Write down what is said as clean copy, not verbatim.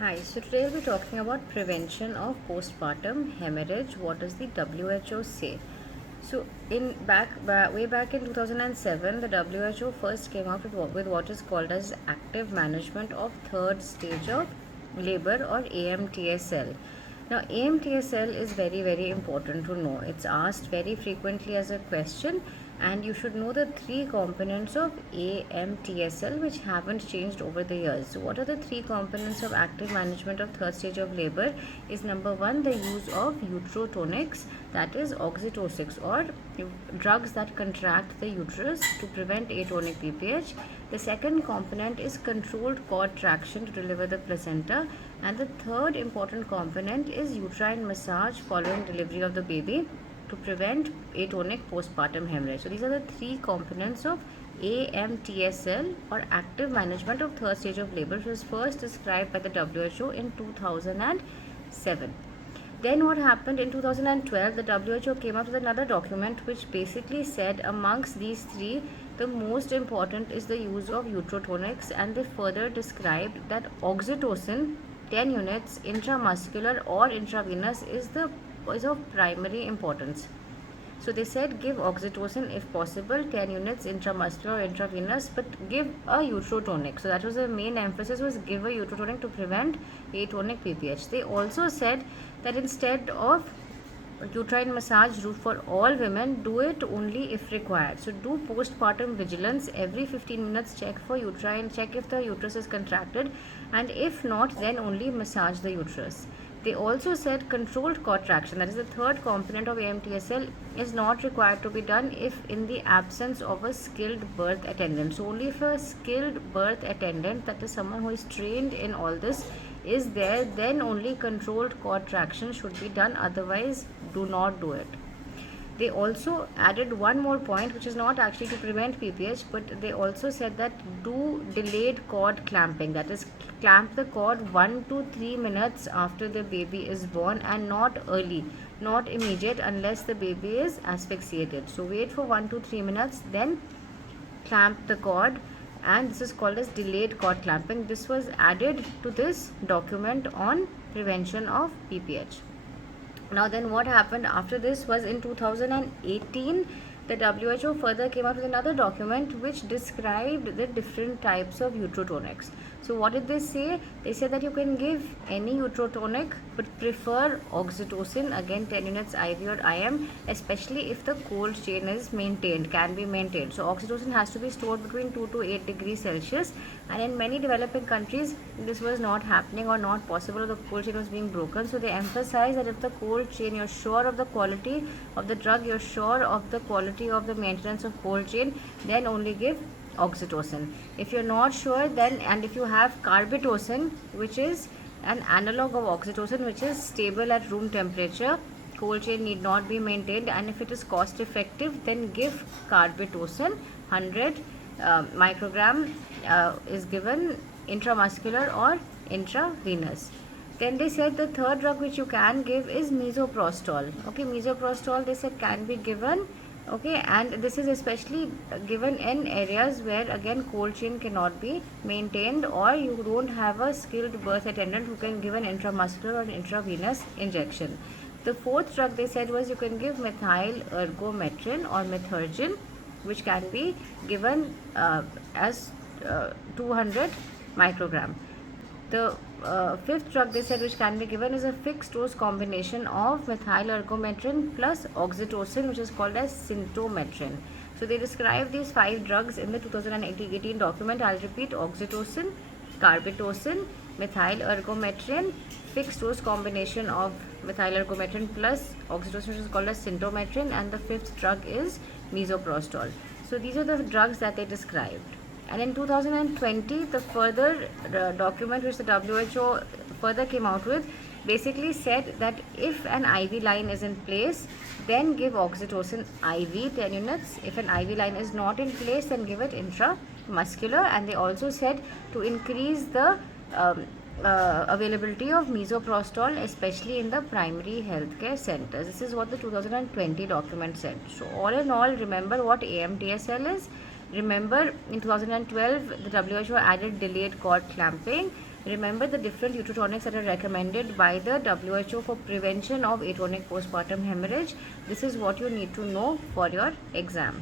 Hi, so today we'll be talking about prevention of postpartum hemorrhage. What does the WHO say? So, way back in 2007, the WHO first came out with what is called as active management of third stage of labor, or AMTSL. Now, AMTSL is very important to know. It's asked very frequently as a question, and you should know the three components of AMTSL which haven't changed over the years. So, what are the three components of active management of third stage of labor? Is number one, the use of uterotonics, that is oxytocin, or drugs that contract the uterus to prevent atonic PPH. The second component is controlled cord traction to deliver the placenta, and the third important component is uterine massage following delivery of the baby to prevent atonic postpartum hemorrhage. So these are the three components of AMTSL, or active management of third stage of labor, which was first described by the WHO in 2007. Then what happened in 2012, the WHO came out with another document which basically said amongst these three, the most important is the use of uterotonics, and they further described that oxytocin 10 units intramuscular or intravenous is of primary importance. So they said give oxytocin if possible, 10 units intramuscular or intravenous, but give a uterotonic. So that was the main emphasis, was give a uterotonic to prevent atonic PPH. They also said that instead of uterine massage route for all women, do it only if required. So do postpartum vigilance every 15 minutes, check if the uterus is contracted, and if not, then only massage the uterus. They also said controlled cord traction, that is the third component of AMTSL, is not required to be done if in the absence of a skilled birth attendant. So only if a skilled birth attendant, that is someone who is trained in all this, is there, then only controlled cord traction should be done, otherwise do not do it. They also added one more point, which is not actually to prevent PPH, but they also said that do delayed cord clamping, that is clamp the cord 1 to 3 minutes after the baby is born, and not early, not immediate, unless the baby is asphyxiated. So wait for 1 to 3 minutes, then clamp the cord, and this is called as delayed cord clamping. This was added to this document on prevention of PPH. Now then, what happened after this was in 2018, the WHO further came out with another document which described the different types of uterotonics. So what did they say? They said that you can give any uterotonic, but prefer oxytocin, again 10 units IV or IM, especially if the cold chain is can be maintained. So oxytocin has to be stored between 2 to 8 degrees Celsius, and in many developing countries this was not happening or not possible, or the cold chain was being broken. So they emphasize that if the cold chain, you're sure of the quality of the drug, you're sure of the quality of the maintenance of cold chain, then only give oxytocin. If you're not sure, then, and if you have carbitocin, which is an analog of oxytocin, which is stable at room temperature, cold chain need not be maintained, and if it is cost effective, then give carbitocin. 100 microgram is given intramuscular or intravenous. Then they said the third drug which you can give is misoprostol. Okay, misoprostol, they said, can be given. Okay, and this is especially given in areas where again cold chain cannot be maintained, or you don't have a skilled birth attendant who can give an intramuscular or intravenous injection. The fourth drug they said was you can give methyl ergometrin or methergin, which can be given as 200 microgram. The fifth drug they said which can be given is a fixed dose combination of methyl ergometrin plus oxytocin, which is called as symptometrin. So they describe these 5 drugs in the 2018 document. I'll repeat: oxytocin, carbitocin, methyl ergometrin, fixed dose combination of methyl ergometrin plus oxytocin, which is called as symptometrin, and the fifth drug is misoprostol. So these are the drugs that they described. And in 2020, the further document which the WHO further came out with basically said that if an IV line is in place, then give oxytocin IV 10 units. If an IV line is not in place, then give it intramuscular. And they also said to increase the availability of misoprostol, especially in the primary healthcare centers. This is what the 2020 document said. So all in all, remember what AMTSL is. Remember, in 2012, the WHO added delayed cord clamping. Remember the different uterotonics that are recommended by the WHO for prevention of atonic postpartum hemorrhage. This is what you need to know for your exam.